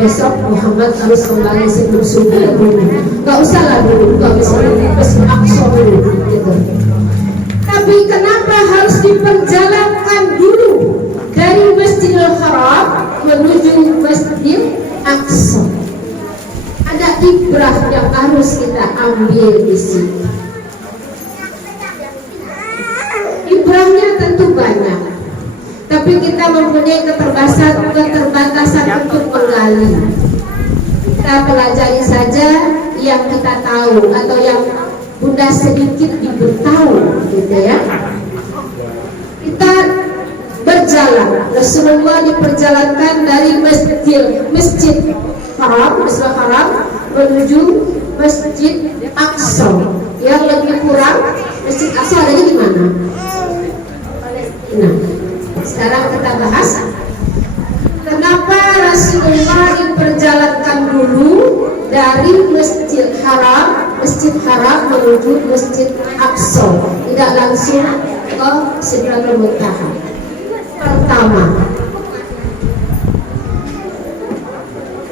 besok Muhammad harus kembali sebelum subuh ke bumi. Gak usah lah dulu, gak bisa Masjid Aqsa dulu gitu. Tapi kenapa harus diperjalankan dulu dari Masjidil Haram menuju Masjid Aqsa? Ada ibrah yang harus kita ambil di sini. Ibrahnya tentu banyak, tapi kita mempunyai keterbatasan untuk menggali. Kita pelajari saja yang kita tahu atau yang Bunda sedikit diberitahu, gitu ya. Kita berjalan. Rasulullah diperjalankan dari Masjid Haram menuju Masjid Aqsa. Yang lebih kurang, Masjid Aqsa adanya di mana? Nah, sekarang kita bahas kenapa Rasulullah diperjalankan dulu dari Masjid Haram menuju Masjid Aqsa, tidak langsung ke Sidratul Muntaha. Pertama,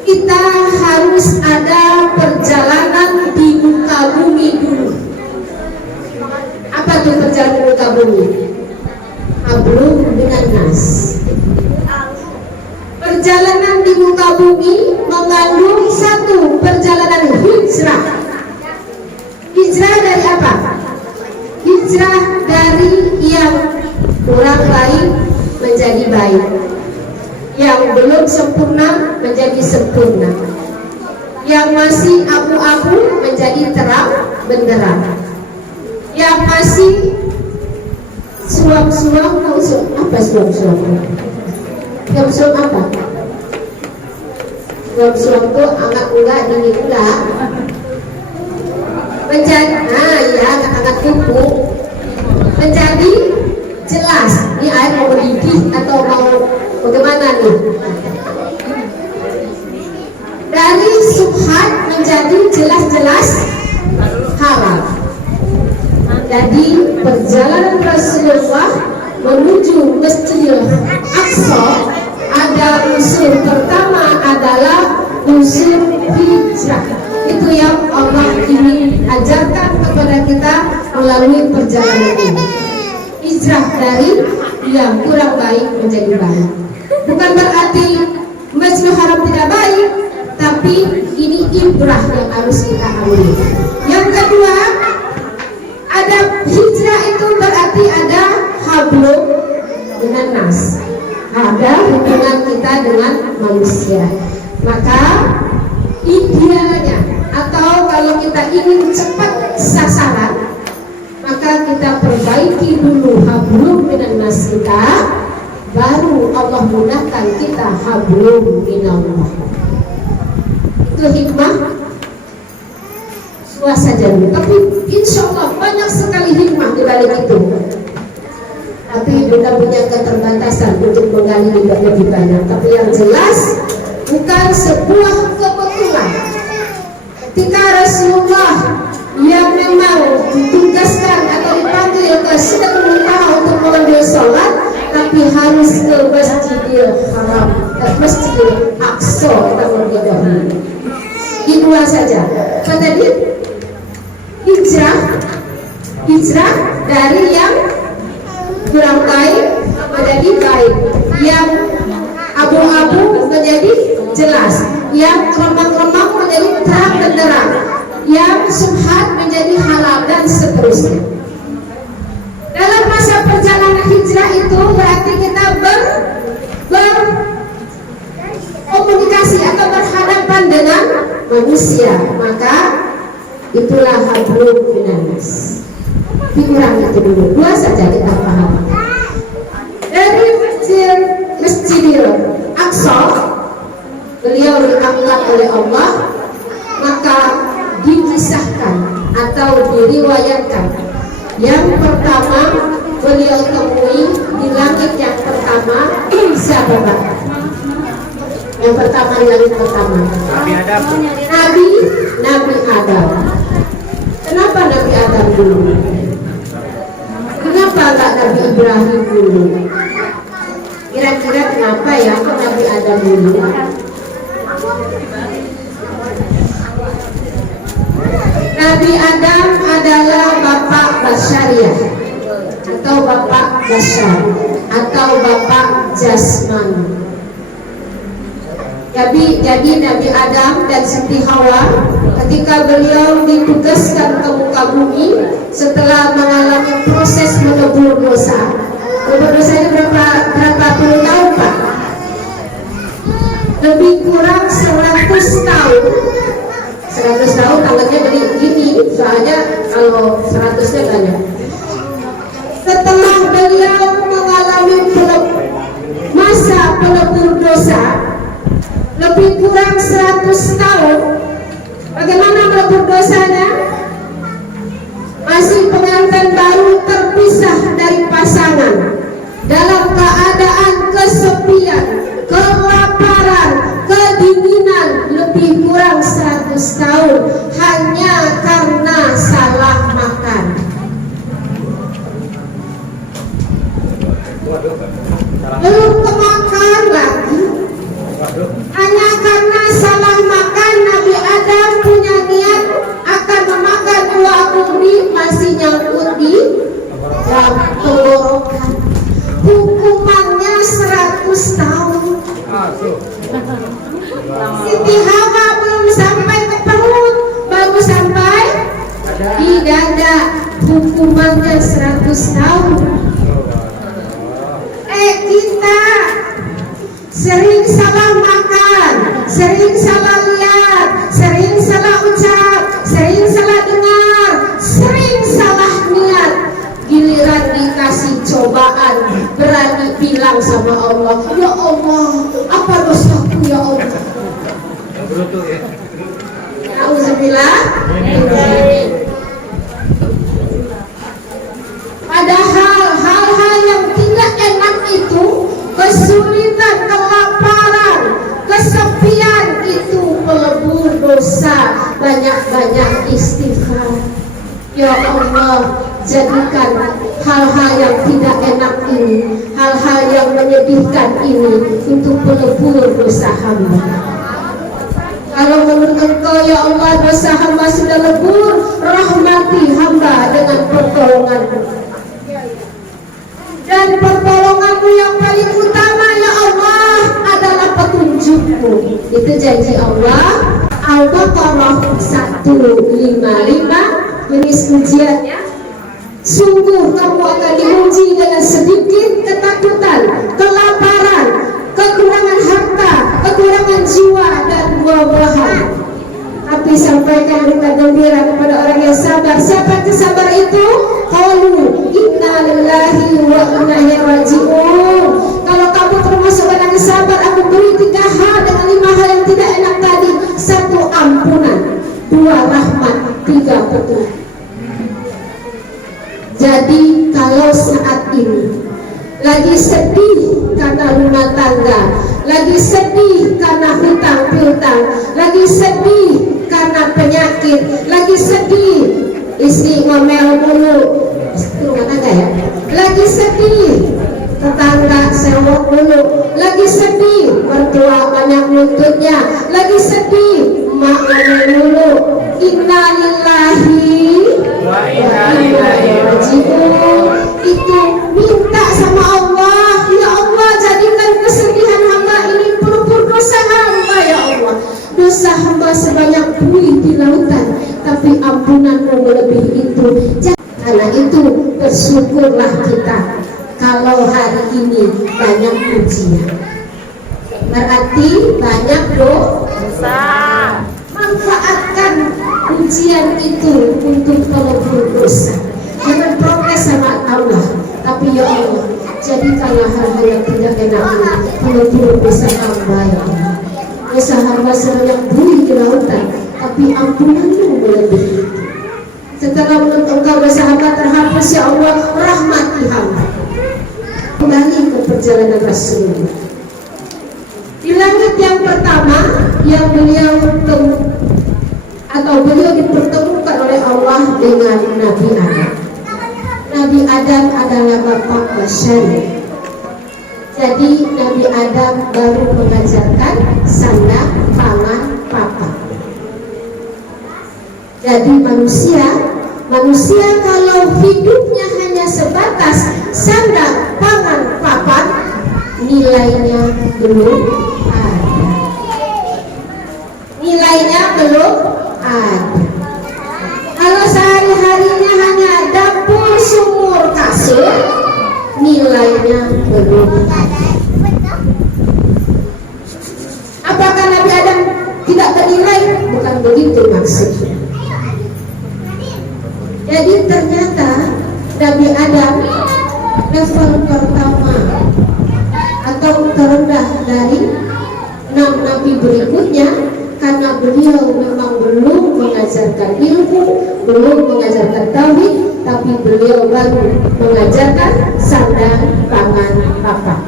kita harus ada perjalanan di muka bumi dulu. Apa tuh perjalanan di muka bumi? Hablum minan nas. Perjalanan di muka bumi mengandung satu perjalanan hijrah. Hijrah dari apa? Hijrah dari yang kurang baik menjadi baik, yang belum sempurna menjadi sempurna, yang masih abu-abu menjadi terang benderang, yang masih suam-suam. Apa suam-suam? Suam-suam apa? Suam-suam itu angkat-angkat dingin pula menjadi, ya, angkat-angkat kuku menjadi jelas. Ini air mau mendidih atau mau bagaimana nih? Dari subhat menjadi jelas-jelas halal. Jadi perjalanan Rasulullah menuju Masjidil Aqsa ada unsur pertama adalah unsur hijrah. Itu yang Allah ingin ajarkan kepada kita melalui perjalanan ini. Hijrah dari yang kurang baik menjadi baik. Bukan berarti Masjidil Haram tidak baik, tapi ini ibrah yang harus kita ambil. Yang kedua, ada hijrah itu berarti ada hablum minan nas, ada hubungan kita dengan manusia. Maka idealnya, atau kalau kita ingin cepat sasaran, maka kita perbaiki dulu hablum minan nas kita, baru Allah mudahkan kita hablum minallah. Itu hikmah. Saja dulu, tapi insya Allah banyak sekali hikmah di balik itu. Tapi Bunda punya keterbatasan untuk menggali lebih banyak. Tapi yang jelas bukan sebuah kebetulan. Ketika Rasulullah yang memang ditugaskan atau dipanggil ke Sidratul Muntaha untuk mengambil sholat, tapi harus ke Masjidil Haram, Masjidil Aqsa terlebih dahulu. Ini dua saja. Tadi hijrah dari yang kurang baik menjadi baik, yang abu-abu menjadi jelas, yang remang-remang menjadi terang benderang, yang subhat menjadi halal, dan seterusnya. Dalam masa perjalanan hijrah itu berarti kita berkomunikasi atau berhadapan dengan manusia, maka itulah hablum minan nas. Pikiran itu dulu, dua saja kita paham. Dari Masjidil Aqsa beliau diangkat oleh Allah, maka dikisahkan atau diriwayatkan yang pertama beliau temui di langit yang pertama siapa Pak? Yang pertama di langit pertama Nabi Adam. Kenapa Nabi Adam dulu? Kenapa enggak Nabi Ibrahim dulu? Kira-kira kenapa ya kok Nabi Adam dulu? Nabi Adam adalah bapak basyariah atau bapak basyar atau bapak jasmani. Jadi Nabi Adam dan Siti Hawa ketika beliau ditugaskan ke muka bumi setelah mengalami proses menebur dosa. Menebur dosanya berapa puluh tahun Pak? Lebih kurang 100 tahun. 100 tahun tangannya jadi gini, soalnya kalau 100-nya banyak. Setelah beliau mengalami masa pelebur dosa lebih kurang 100 tahun, bagaimana melebur dosanya? Masih pengantin baru terpisah dari pasangan dalam keadaan kesepian, kelaparan, kedinginan lebih kurang 100 tahun hanya karena salah makan. Belum kemakan lagi, hanya karena salah makan. Nabi Adam punya niat akan memakan buah duri, masih nyangkut di dalam tenggorokan. Hukumannya 100 tahun. Siti Hawa belum sampai ke perut, baru sampai di dada. Hukumannya 100 tahun. Kita sering salah makan, sering salah lihat, sering salah ucap, sering salah dengar, sering salah niat. Giliran dikasih cobaan, berani bilang sama Allah, ya Allah, apa dosaku ya Allah? Alhamdulillah. Padahal hal-hal yang tidak enak itu, kesulitan, kelaparan, kesepian itu pelebur dosa. Banyak-banyak istighfar. Ya Allah, jadikan hal-hal yang tidak enak ini, hal-hal yang menyedihkan ini untuk pelebur dosa hamba. Kalau menurut Engkau ya Allah dosa hamba sudah lebur, rahmati hamba dengan pertolongan-Mu. Dan pertolongan-Mu yang paling utama ya Allah adalah petunjuk-Mu. Itu janji Allah. Al-Baqarah 155, tulis ujiannya. Sungguh kamu akan diuji dengan sedikit ketakutan, kelaparan, kekurangan harta, kekurangan jiwa dan buah-buahan. Tapi sampaikan berita gembira kepada orang yang sabar. Siapa yang sabar itu? Qalu inna lillahi wa inna ilaihi raji'un. Kalau kamu termasuk orang yang sabar, aku beri 3 hal dengan 5 hal yang tidak enak tadi. 1 ampunan, 2 rahmat, 3 petunjuk. Jadi kalau saat ini lagi sedih karena rumah tangga, lagi sedih karena hutang piutang, lagi sedih karena penyakit, lagi sedih istri ngomel mulu, rumah tangga ya, lagi sedih tetangga sewot mulu, lagi sedih mertua banyak nuntutnya, lagi sedih emak ngomel mulu. Innalillahi wa inna ilaihi raji'un. Itu minta sama Allah, ya Allah jadikan kesedihan hamba ini pelupur dosa hamba ya Allah. Dosa hamba sebanyak buih di lautan, tapi ampunan-Mu melebihi itu. Karena itu bersyukurlah kita kalau hari ini banyak ujian, berarti banyak dosa. Manfaatkan ujian itu untuk pelebur dosa. Jangan protes sama Allah, tapi ya Allah jadikanlah hal-hal yang tidak enak ini pelebur dosa hamba ya Allah. Dosa hamba sebanyak buih di lautan, tapi ampunan-Mu melebihi. Setelah menurut Engkau dosa hamba terhapus ya Allah, rahmati hamba. Kembali ke perjalanan Rasulullah. Di langit yang pertama yang beliau dipertemukan oleh Allah dengan Nabi Adam. Nabi Adam adalah bapak basyariah. Jadi Nabi Adam baru mengajarkan sandang, pangan, papan. Jadi manusia kalau hidupnya hanya sebatas sandang, pangan, papan, nilainya belum ada. Nilainya belum ada. Kalau sehari-harinya hanya dapur, sumur, kasur, nilainya belum ada. Apakah Nabi Adam tidak bernilai? Bukan begitu maksudnya. Jadi ternyata Nabi Adam level pertama atau terendah dari 6 nabi berikutnya, karena beliau memang belum mengajarkan ilmu, belum mengajarkan tauhid, tapi beliau baru mengajarkan sandang, pangan, papan.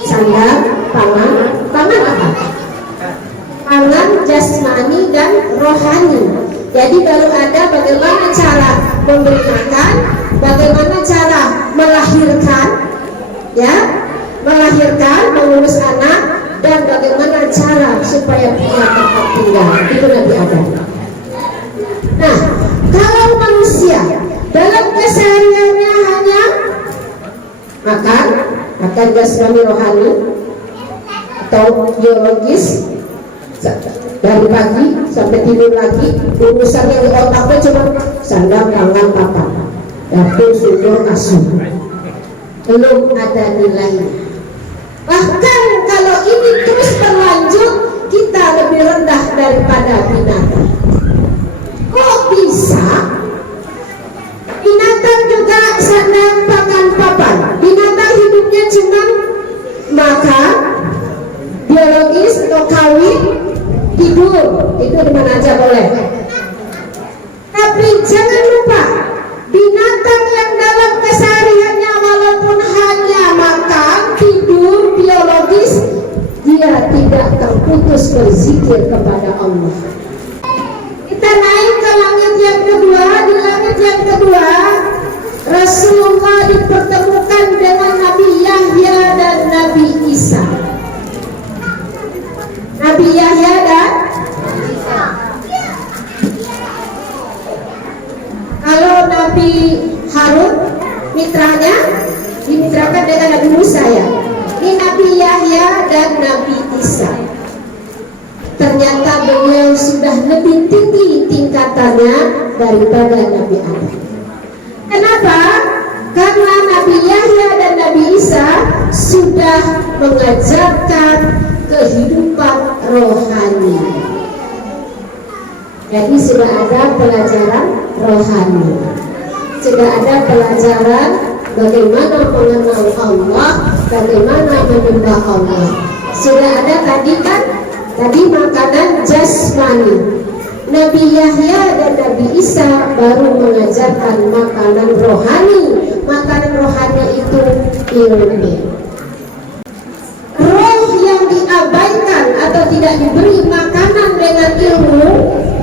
Sandang, pangan apa? Pangan jasmani dan rohani. Jadi baru ada bagaimana cara memberi makan, bagaimana cara melahirkan, ya, mengurus anak, dan bagaimana cara supaya punya tempat tinggal. Itu Nabi Adam. Nah, kalau manusia dalam kesehariannya hanya makan jasmani rohani atau biologis, dari pagi sampai tidur lagi, urusannya di otaknya cuma sandang, pangan, papan, dapur, sumur, kasur, belum ada nilainya. Bahkan kalau ini terus berlanjut, kita lebih rendah daripada binatang. Kok bisa? Binatang juga sandang, pangan, papan. Binatang hidupnya cuma makan, biologis atau kawin, tidur di mana aja boleh. Tapi jangan lupa, binatang yang dalam kesehariannya walaupun hanya makan, tidur, biologis, dia tidak terputus berzikir kepada Allah. Kita naik ke langit yang kedua. Di langit yang kedua, Rasulullah dipertemukan dengan Nabi Yahya dan Nabi Isa. Nabi Yahya dan kalau Nabi Harun mitranya dimitrakan dengan Nabi Musa, ya. Ini Nabi Yahya dan Nabi Isa. Ternyata beliau sudah lebih tinggi tingkatannya daripada Nabi Adam. Kenapa? Karena Nabi Yahya dan Nabi Isa sudah mengajarkan kehidupan rohani. Jadi sudah ada pelajaran rohani, sudah ada pelajaran bagaimana mengenal Allah, bagaimana menyembah Allah. Sudah ada tadi makanan jasmani. Nabi Yahya dan Nabi Isa baru mengajarkan makanan rohani. Makanan rohani itu ilmu. Roh yang diabaikan atau tidak diberi makanan dengan ilmu,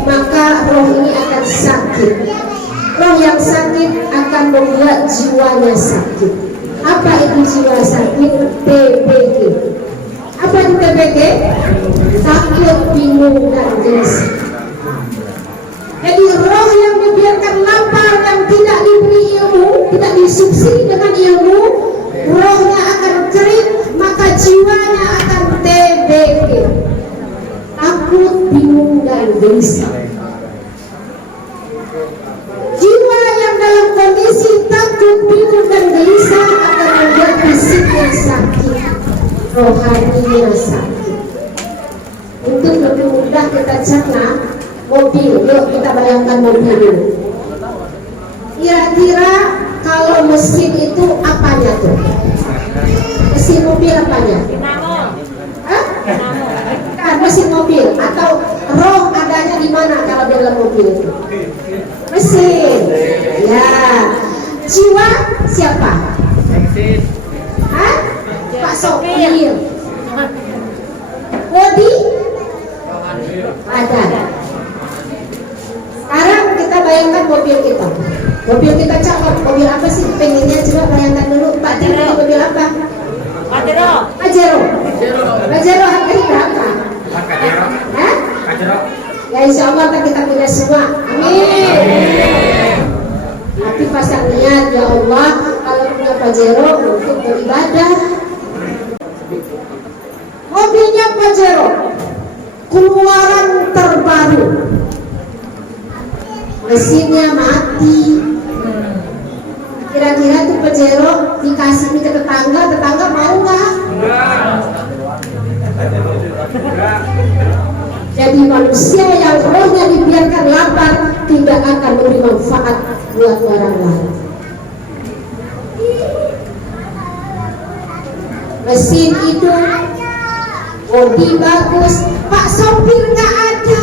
maka roh ini akan sakit. Roh yang sakit akan membuat jiwanya sakit. Apa itu jiwa sakit? TBG. Apa itu TBG? Takut, bingung, dan gelisah. Jadi roh yang dibiarkan lapar, yang tidak diberi ilmu, tidak disubsidi dengan ilmu, rohnya akan kering, maka jiwanya akan TBG. Takut, bingung, dan gelisah. Jiwa yang dalam kondisi takut, bingung, dan gelisah akan membuat fisiknya sakit, rohaninya sakit. Untuk lebih mudah kita cerna mobil, yuk kita bayangkan mobil dulu. Kira-kira kalau mesin itu apanya tuh? Mesin mobil apanya? Hah? Kan mesin mobil atau roh adanya di mana kalau dalam mobil itu? Mesin. Ya. Jiwa siapa? Hah? Pak sopir. Bodi? Ada. Sekarang kita bayangkan mobil kita. Mobil kita cakep. Mobil apa sih? Pengennya coba bayangkan dulu. Pak Tino mobil apa? Pajero. Pajero harganya berapa? Hah? Ya insya Allah kita punya semua. Amin. Tapi pasang niat, ya Allah, kalau punya Pajero untuk beribadah. Mobilnya Pajero, keluaran terbaru, mesinnya mati. Kira-kira tuh Pajero dikasih ke tetangga mau nggak? Jadi manusia yang rohnya dibiarkan lapar tidak akan memberi manfaat buat orang lain. Mesin itu bodi bagus, Pak sopir nggak ada.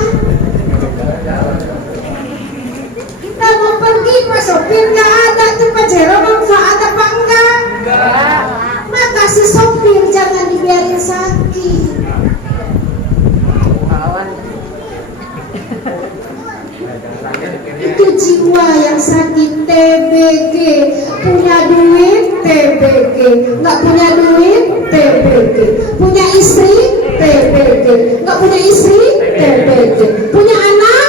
Kita mau pergi, Pak sopir nggak ada, tuh Pajero manfaat apa enggak? Maka si sopir jangan dibiarin sakit. Itu jiwa yang sakit TBG, punya duit TBG, nggak punya duit TBG, punya istri TBG, nggak punya istri TBG, punya anak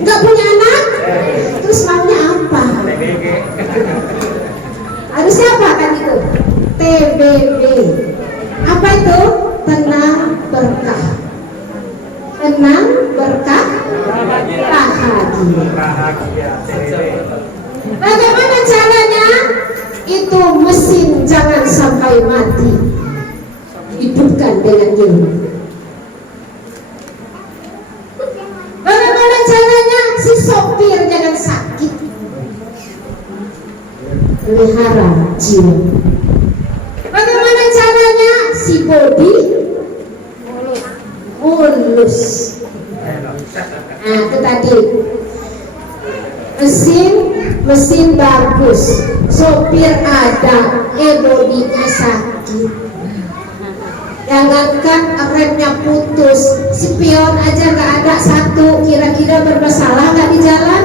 nggak punya anak, terus maunya apa? Harusnya apa kan itu? TBB. Apa itu? Tenang berkah. Tenang berkah bahagia. Bagaimana caranya? Itu mesin jangan sampai mati, hidupkan dengan ilmu. Bagaimana caranya? Si sopir jangan sakit, pelihara jiwa. Bagaimana caranya? Si bodi mulus. Nah, itu tadi mesin bagus, sopir ada, bodinya sakit. Jangankan remnya putus, spion aja nggak ada satu, kira-kira bermasalah nggak di jalan?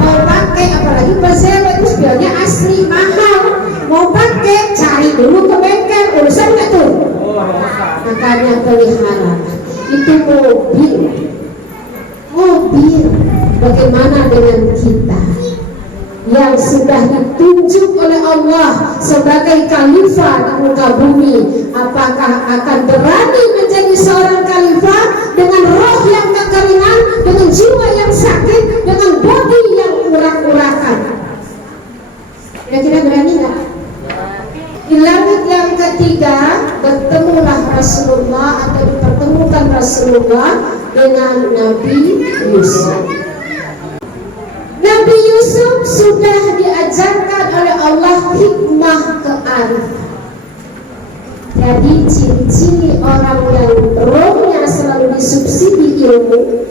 Mau pakai, apalagi Pajero itu spionnya asli mahal. Mau pakai, cari dulu ke bengkel, urusan nggak tuh? Makanya pelihara. Itu mobil. Bagaimana dengan kita yang sudah ditunjuk oleh Allah sebagai khalifah di muka bumi? Apakah akan berani menjadi seorang khalifah dengan roh yang kekeringan, dengan jiwa yang sakit, dengan bodi yang urak-urakan? Kira-kira berani nggak? Di langit yang ketiga bertemulah Rasulullah atau dipertemukan Rasulullah dengan Nabi Yusuf. Nabi Yusuf sudah diajarkan oleh Allah hikmah kearifan. Jadi ciri-ciri orang yang rohnya selalu disubsidi ilmu,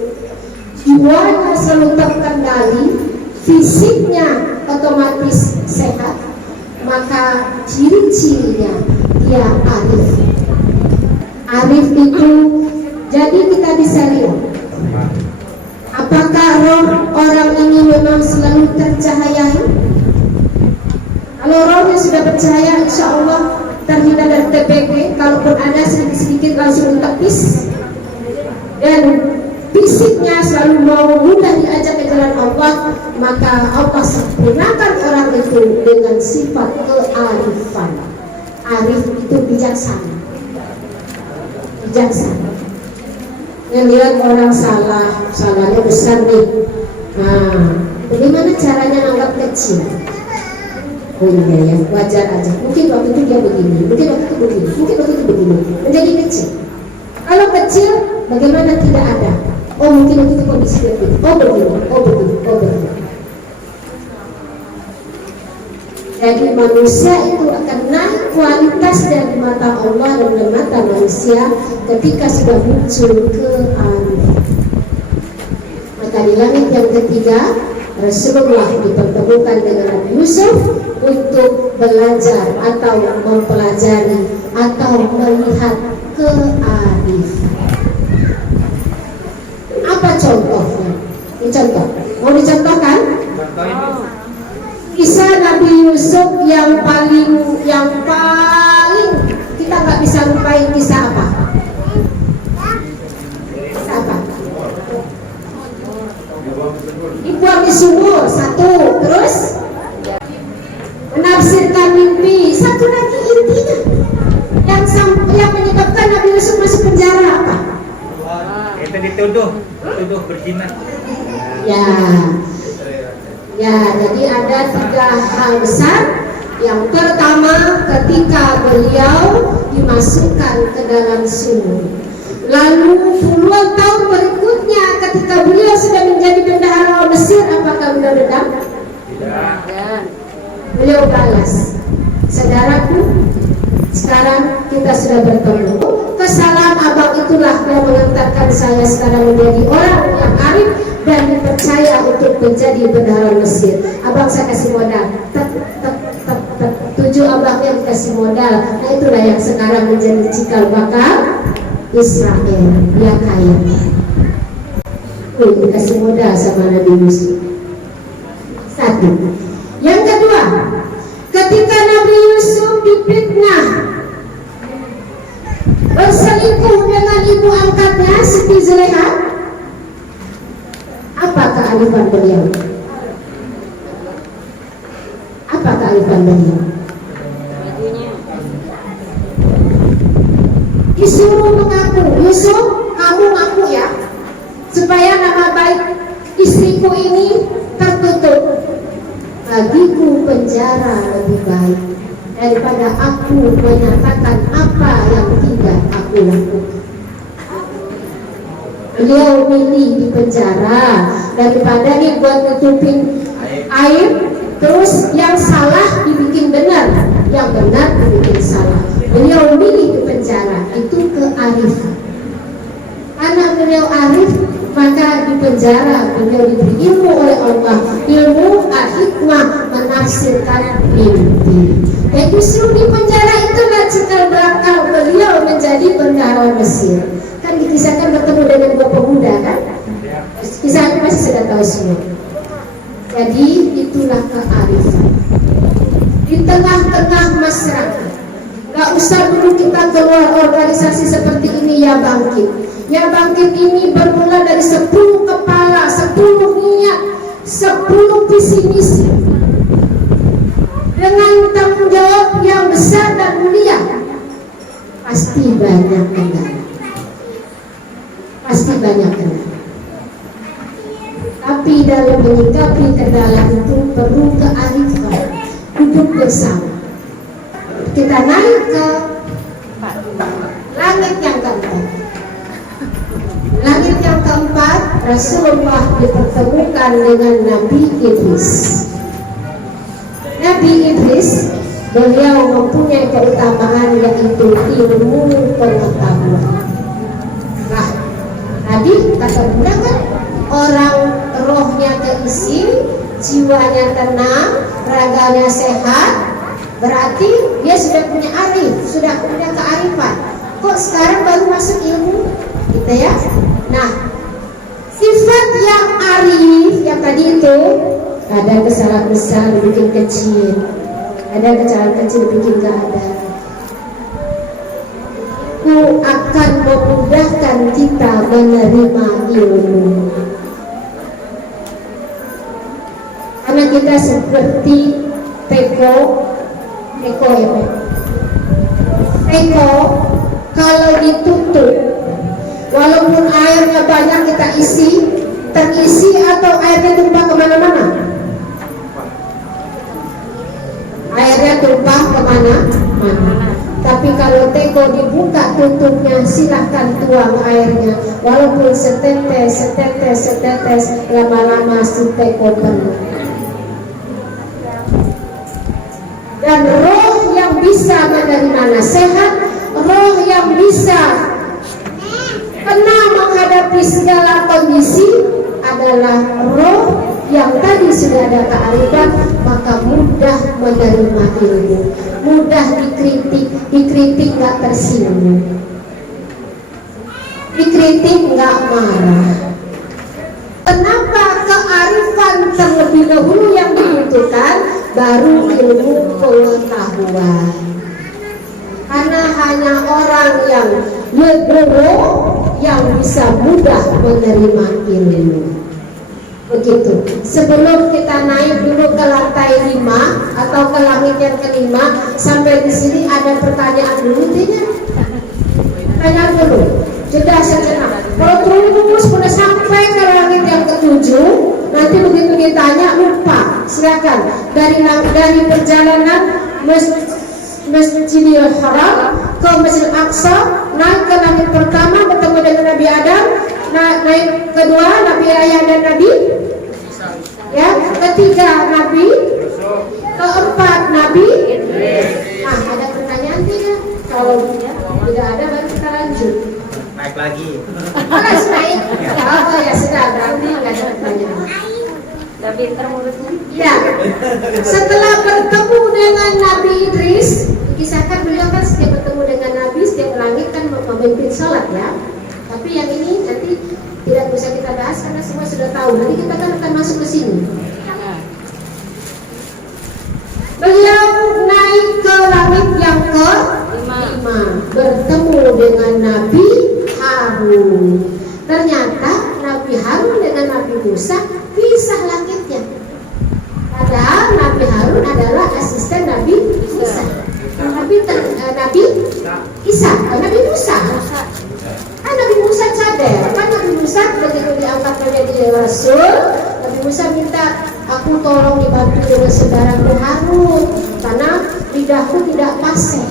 jiwanya selalu terkendali, fisiknya otomatis sehat, maka ciri-cirinya dia arif. Arif itu jadi kita bisa lihat apakah roh orang ini memang selalu tercahayai. Kalau rohnya sudah bercahaya, insya Allah terhindar dari TBG. Kalaupun ada sedikit-sedikit langsung ditepis, dan fisiknya selalu mau mudah diajak ke jalan Allah, maka Allah sempurnakan orang itu dengan sifat kearifan. Arif itu bijaksana. Ngelihat orang salahnya besar nih. Nah, bagaimana caranya anggap kecil? Oh iya ya, wajar aja. Mungkin waktu itu dia begini, mungkin waktu itu begini, mungkin waktu itu begini. Menjadi kecil. Kalau kecil, bagaimana tidak ada? Oh mungkin waktu itu kondisi begini. Oh begini, oh begini, oh begini. Jadi manusia itu akan naik kualitas dari mata Allah dan dari mata manusia ketika sudah muncul kearifan. Maka di langit yang ketiga Rasulullah dipertemukan dengan Nabi Yusuf untuk belajar atau mempelajari atau melihat kearifan. Apa contohnya? Dicontoh. Mau dicontohkan? Kisah Nabi Yusuf yang paling kita nggak bisa lupain. Kisah apa? Kisah apa? dibuang di sumur, satu. Terus menafsirkan mimpi, satu lagi. Intinya yang menyebabkan Nabi Yusuf masuk penjara apa? Kita dituduh berzina. Ya, jadi ada 3 hal besar. Yang pertama, ketika beliau dimasukkan ke dalam sumur. Lalu puluhan tahun berikutnya, ketika beliau sudah menjadi bendahara Mesir, apakah beliau dendam? Tidak. Beliau balas. Saudaraku, sekarang kita sudah bertemu. Kesalahan abang itulah yang mengantarkan saya sekarang menjadi orang yang arif dan dipercaya untuk menjadi bendahara Mesir. Abang saya kasih modal. 7 abangnya dikasih modal. Nah itulah yang sekarang menjadi cikal bakal Israel. Dia kaya. Dikasih modal sama Nabi Yusuf. 1. Yang kedua, ketika Nabi Yusuf difitnah berselingkuh dengan ibu angkatnya Siti Zulekha, apa kearifan beliau? Apa kearifan beliau? Disuruh mengaku, Yusuf, kamu ngaku ya, supaya nama baik istriku ini tertutup. Bagiku penjara lebih baik daripada aku menyatakan apa yang tidak aku lakukan. Beliau milih di penjara daripada dibuat nutupin aib, terus yang salah dibikin benar, yang benar dibikin salah. Beliau milih di penjara, itu kearifan. Karena beliau arif, maka di penjara beliau diberi ilmu oleh Allah, ilmu al-hikmah, menafsirkan mimpi. Dan justru di penjara itulah cikal bakal beliau menjadi bendahara Mesir. Kan dikisahkan bertemu dengan 2 pemuda kan? Kisahnya masih sudah tahu semua. Jadi itulah kearifan. Di tengah-tengah masyarakat, gak usah dulu kita keluar organisasi seperti ini ya bangkit. Ya bangkit ini bermula dari 10 kepala, 10 niat, 10 visi misi. Dengan tanggung jawab yang besar dan mulia, pasti banyak kendala. Pasti banyak kendala. Tapi dalam menyikapi kendala itu perlu kearifan, duduk bersama. Kita naik ke langit yang keempat. Langit yang keempat, Rasulullah dipertemukan dengan Nabi Idris. Nabi Idris, beliau mempunyai keutamaan yaitu ilmu pengetahuan. Nah, tadi kata Bunda kan, orang rohnya keisi, jiwanya tenang, raganya sehat, berarti dia sudah punya arif, sudah punya kearifan. Kok sekarang baru masuk ilmu? Gitu ya. Nah, sifat yang arif yang tadi itu, ada kesalahan besar bikin kecil, ada kesalahan kecil bikin gak ada. Ku akan memudahkan kita menerima ilmu. Karena kita seperti teko ya Pak. Teko kalau ditutup, walaupun airnya banyak kita isi, terisi atau airnya tumpah kemana-mana? Airnya tumpah kemana-mana. Tapi kalau teko dibuka tutupnya, silahkan tuang airnya, walaupun setetes, lama-lama si teko penuh. Dan roh yang bisa menerima nasihat, roh yang bisa pernah menghadapi segala kondisi adalah roh yang tadi sudah ada kearifan, maka mudah menerima ilmu, mudah dikritik nggak tersinggung, dikritik nggak marah. Kenapa kearifan terlebih dahulu yang dibutuhkan, baru ilmu pengetahuan? Karena hanya orang yang legowo yang bisa mudah menerima ilmu. Begitu. Sebelum kita naik dulu ke lantai 5 atau ke langit yang kelima, sampai di sini ada pertanyaan dulu, tidak? Pertanyaan dulu. Jeda sejenak. Kalau terus sudah sampai ke langit yang ketujuh, nanti begitu ditanya lupa. Silakan. Dari perjalanan Masjidil Haram ke Masjid Aqsa, naik ke langit pertama bertemu dengan Nabi Adam, naik kedua Nabi Yahya dan Nabi, ya, ketiga Nabi, keempat Nabi. Nah, ada pertanyaan tidak? Kalau tidak ada, baru kita lanjut. Naik lagi. Harus naik. Oh ya sudah, berarti nggak ada pertanyaan. Udah pinter mulutnya. Ya, setelah bertemu dengan Nabi Idris, kisahkan beliau kan setiap bertemu dengan Nabi, setiap langit kan memimpin sholat ya. Tapi yang ini nanti tidak bisa kita bahas karena semua sudah tahu. Nanti kita akan masuk ke sini. Beliau naik ke langit yang ke-5, bertemu dengan Nabi Harun. Ternyata Nabi Harun dengan Nabi Musa pisah langitnya. Padahal Nabi Harun adalah asisten Nabi Musa. Nabi Isa, Nabi Musa. Nabi Musa cadel. Kan Nabi Musa begitu diangkat menjadi Rasul, Nabi Musa minta, aku tolong dibantu dengan saudaraku Harun karena lidahku tidak fasih.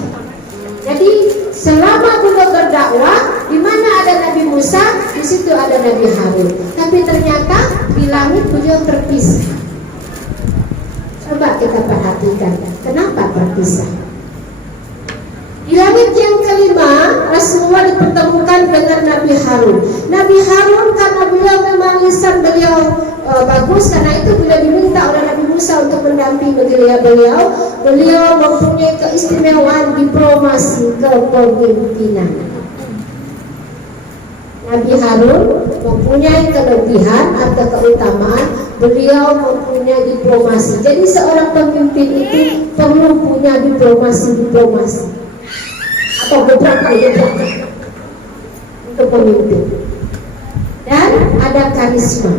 Jadi selama beliau berdakwah, di mana ada Nabi Musa, di situ ada Nabi Harun. Tapi ternyata di langit beliau terpisah. Coba kita perhatikan, kenapa terpisah? Di langit yang kelima, Rasulullah dipertemukan dengan Nabi Harun. Nabi Harun karena beliau memang lisan beliau bagus, karena itu beliau diminta oleh Nabi Musa untuk mendampingi beliau. Beliau mempunyai keistimewaan diplomasi kepemimpinan. Nabi Harun mempunyai kelebihan atau keutamaan, beliau mempunyai diplomasi. Jadi seorang pemimpin itu perlu punya diplomasi atau beberapa untuk pemimpin, dan ada karisma.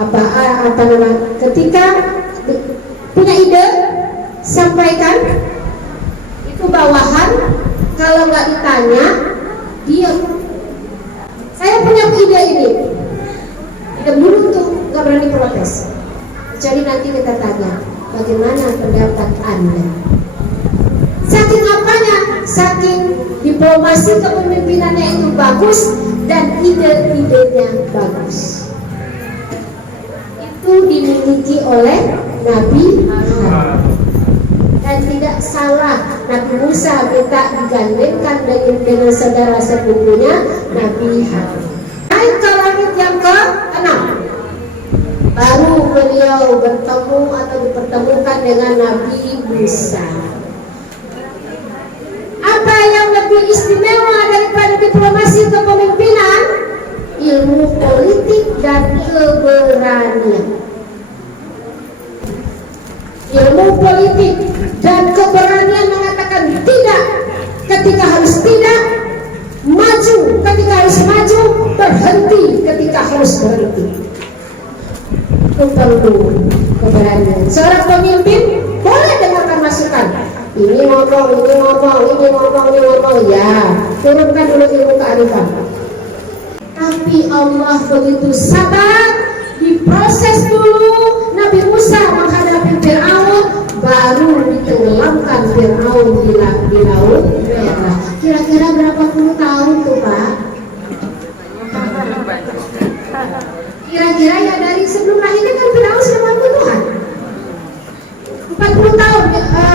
Apa namanya? Ketika punya ide, sampaikan. Itu bawahan. Kalau nggak ditanya, diam. Saya punya ide ini. Ide dulu tuh, nggak berani protes. Jadi nanti kita tanya, bagaimana pendapat Anda? Saking apanya? Saking diplomasi kepemimpinannya itu bagus dan ide-idenya bagus. Itu dimiliki oleh Nabi Harun. Dan tidak salah Nabi Musa minta digandengkan dengan saudara sepupunya Nabi Harun. Naik ke langit yang ke-6, baru beliau bertemu atau dipertemukan dengan Nabi Musa. Apa yang lebih istimewa daripada diplomasi kepemimpinan? Ilmu politik dan keberanian. Ilmu politik dan keberanian mengatakan tidak ketika harus tidak, maju ketika harus maju, berhenti ketika harus berhenti. Itu perlu keberanian. Seorang pemimpin boleh dengarkan masukan. Ini ngomong, ya. Turunkan dulu ilmu kearifan. Tapi Allah begitu sabar, diproses dulu. Nabi Musa menghadapi Fir'aun, baru ditenggelamkan Fir'aun di laut merah. Kira-kira berapa puluh tahun tuh Pak? Kira-kira ya dari sebelum lahirnya kan Fir'aun sudah mengaku Tuhan. 40 tahun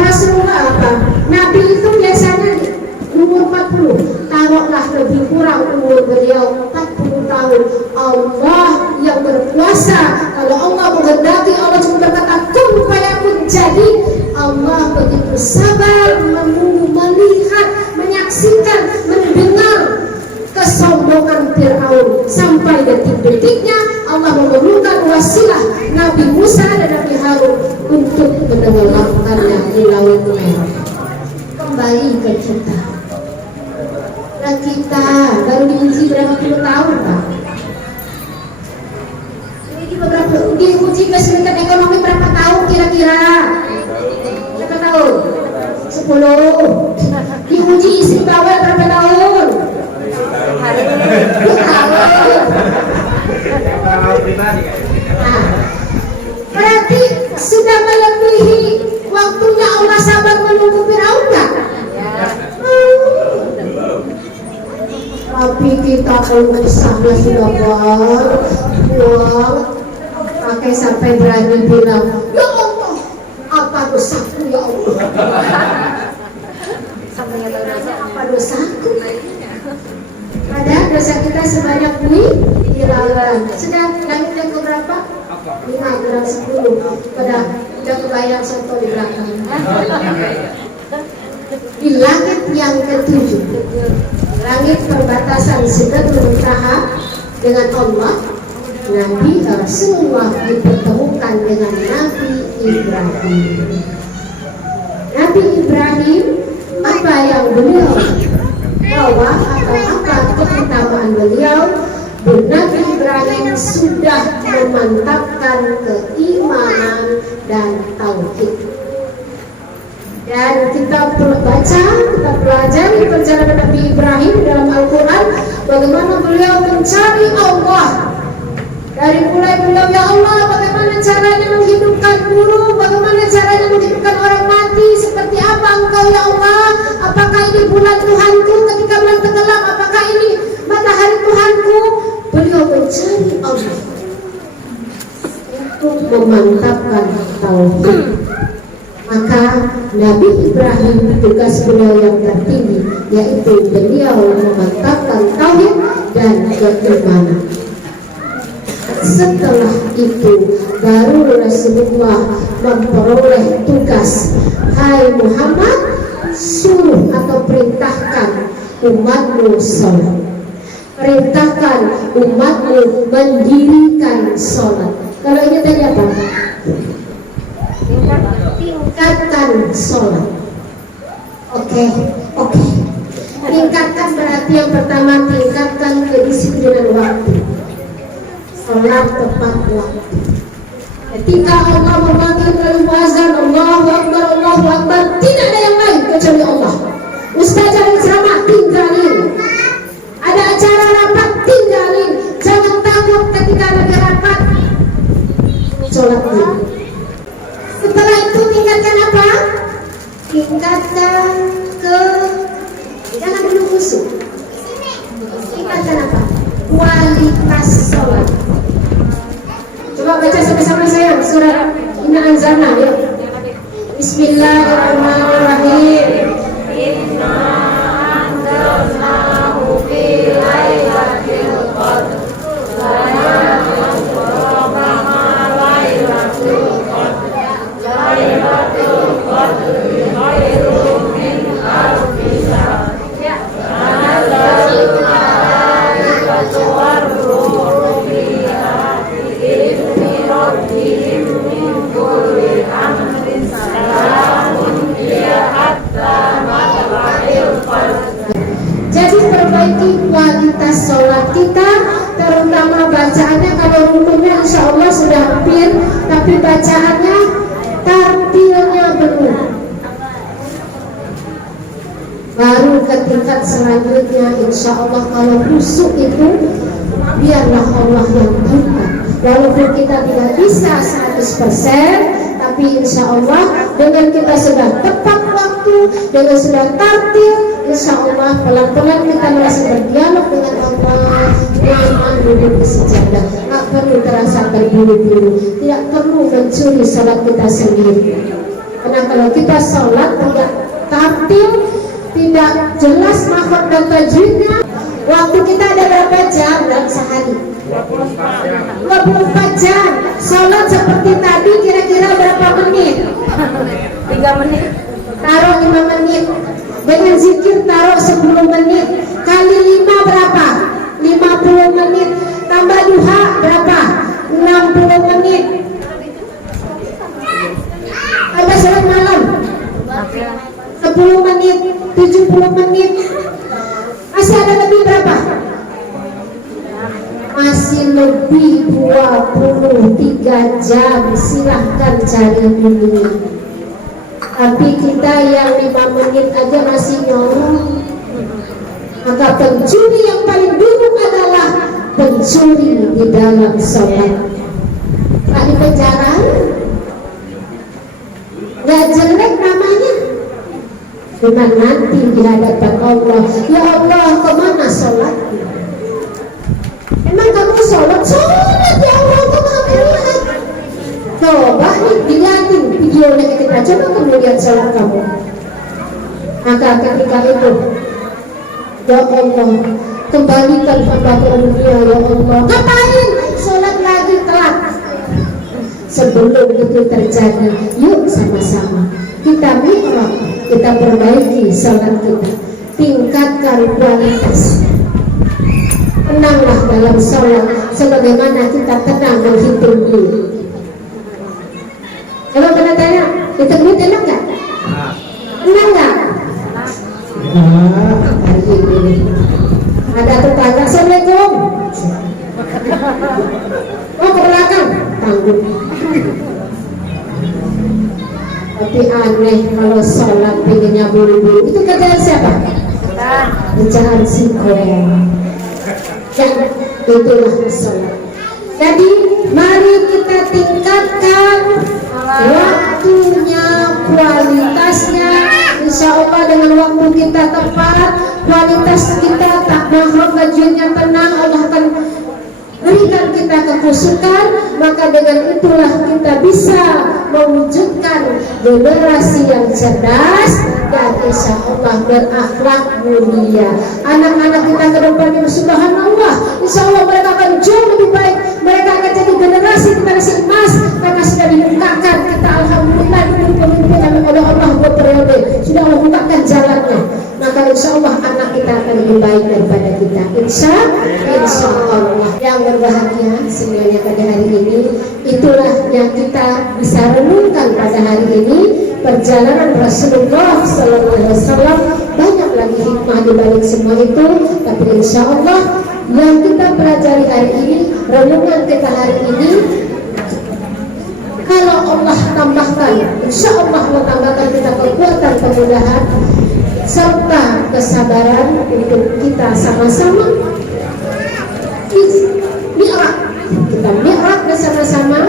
Rasulullah apa? Nabi itu biasanya umur 40. Taruhlah lebih kurang umur beliau 40 tahun. Allah yang berkuasa. Kalau Allah menghendaki, Allah cuma berkata kun fayakun, jadi Allah begitu sabar menunggu, melihat, menyaksikan, mendengar kesombongan Fir'aun sampai detik-detiknya Allah memerlukan wasilah Nabi Musa dan Nabi Harun untuk menenggelamkannya di laut merah. Kembali ke kita. Dan kita baru diuji berapa puluh tahun, Pak? Diuji kesulitan ekonomi berapa tahun kira-kira? Berapa tahun? 10. Diuji isi bawah berapa tahun? 2 tahun. Nah, berarti sudah melebihi waktunya Allah sabar menunggu Firaun nggak? Tapi kita kalau kesana sudah buang, pakai sampai berani bilang, ya Allah, apa dosaku ya Allah? Apa dosaku? Padahal dosa kita sebanyak miliaran. Sudah langit yang keberapa? 5 kurang 10. Pada udah kebayang soto di belakang. Di langit yang ke-7, langit perbatasan Sidratul Muntaha dengan Allah, Nabi Rasulullah dipertemukan dengan Nabi Ibrahim. Nabi Ibrahim, apa yang beliau bawa atau apa keutamaan beliau? Nabi Ibrahim sudah memantapkan keimanan dan tauhid. Dan kita perlu baca, kita pelajari perjalanan Nabi Ibrahim dalam Al-Quran, bagaimana beliau mencari Allah. Dari mulai beliau, ya Allah, bagaimana caranya menghidupkan guru, bagaimana caranya menghidupkan orang mati, seperti apa engkau ya Allah, apakah ini bulan Tuhanku ketika bulan tenggelam, apakah ini matahari Tuhanku. Beliau mencari Allah untuk memantapkan tauhid. Maka Nabi Ibrahim tugas beliau yang tertinggi, yaitu beliau memantapkan tauhid dan keimanan. Setelah itu baru Rasulullah memperoleh tugas, hai Muhammad, suruh atau perintahkan umatmu sholat, perintahkan umatmu mendirikan sholat. Kalau ini tadi apa? Tingkatkan sholat. Oke. Tingkatkan berarti yang pertama, tingkatkan kedisiplinan waktu. Sholat tepat waktu. Ketika Allah memanggil dalam azan, Allahu Akbar, tidak ada yang lain kecuali Allah. Ustaz yang ceramah, tinggalin. Ada acara rapat, tinggalin. Jangan takut ketika ada rapat, sholat dulu. Setelah itu tingkatkan apa? Tingkatkan jangan dulu khusyuk. Tingkatkan apa? Kualitas sholat. Coba baca sama-sama saya surat Inna Anzalna ya. Bismillahirrahmanirrahim. Inna anzalnahu fi lailatul qadr. Jadi perbaiki kualitas sholat kita, terutama bacaannya. Kalau rukunnya insya Allah sudah hampir, tapi bacaannya tartilnya belum. Baru ke tingkat selanjutnya, insya Allah kalau khusyuk itu biarlah Allah yang buka. Walaupun kita tidak bisa 100%, tapi insya Allah dengan kita sudah tepat waktu, dengan sudah tartil, insya Allah pelan-pelan kita merasa berdialog dengan Allah, nyaman duduk di sejadah, nggak perlu terasa terburu-buru, tidak perlu mencuri sholat kita sendiri. Karena kalau kita sholat tidak tartil, tidak jelas makhraj dan tajwidnya, waktu kita ada berapa jam dalam sehari? 24 jam. Sholat seperti tadi kira-kira berapa menit? 3 menit. Taruh 5 menit. Dengan zikir taruh 10 menit. Kali 5 berapa? 50 menit. Tambah duha berapa? 60 menit. Tambah sholat malam 10 menit, 70 menit. Masih lebih 23 jam silahkan cari dulu. Tapi kita yang 5 menit aja masih nyolong. Maka pencuri yang paling buruk adalah pencuri di dalam sholat. Pak di penjara nggak jelek namanya, cuma nanti di hadapan Allah, ya Allah kemana sholat? Emang kamu sholat ya Allah, kamu melihat. Coba nih dilihatin videonya kita, coba kamu lihat sholat kamu. Maka ketika itu, ya Allah kembalikan hamba ke dunia, ya Allah. Ngapain sholat lagi telat? Sebelum itu terjadi, yuk sama-sama kita mi'rab, kita perbaiki sholat kita, tingkatkan kualitas. Tenanglah dalam sholat sebagaimana kita tenang menghitung duit. Kalau pernah tanya, hitung duit enak nggak? Enak nggak? Hari ini ada tetangga, Assalamualaikum. Oh ke belakang, tanggung. Tapi aneh kalau sholat pengennya buru-buru. Itu kerjaan siapa? Kerjaan singkong. Ya, itulah sholat. Jadi mari kita tingkatkan waktunya, kualitasnya. Insya Allah dengan waktu kita tepat, kualitas kita tak mahal, kajiannya tenang, Allah akan berikan kita kekhusyukan. Maka dengan itulah kita bisa mewujudkan generasi yang cerdas dan insya Allah berakhlak mulia. Anak-anak kita ke depannya subhanallah, insya Allah mereka akan jauh lebih baik. Mereka akan jadi generasi generasi emas karena sudah dibukakan. Kita alhamdulillah diberi pemimpinan oleh Allah berperiode, sudah Allah bukakan jalannya. Maka insya Allah anak kita akan lebih baik daripada kita. Insya Allah. Yang berbahagia semuanya pada hari ini, itulah yang kita bisa renungkan pada hari ini. Perjalanan Rasulullah Sallallahu Alaihi Wasallam, banyak lagi hikmah di balik semua itu. Tapi insya Allah yang kita pelajari hari ini, renungan kita hari ini, kalau Allah tambahkan, insya Allah tambahkan kita kekuatan, kemudahan serta kesabaran untuk kita sama-sama mi'rab. Kita mi'rab bersama-sama.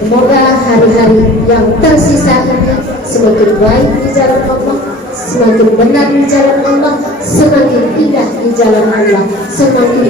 Semoga hari-hari yang tersisa ini semakin baik di jalan Allah, semakin benar di jalan Allah, semakin indah di jalan Allah, semakin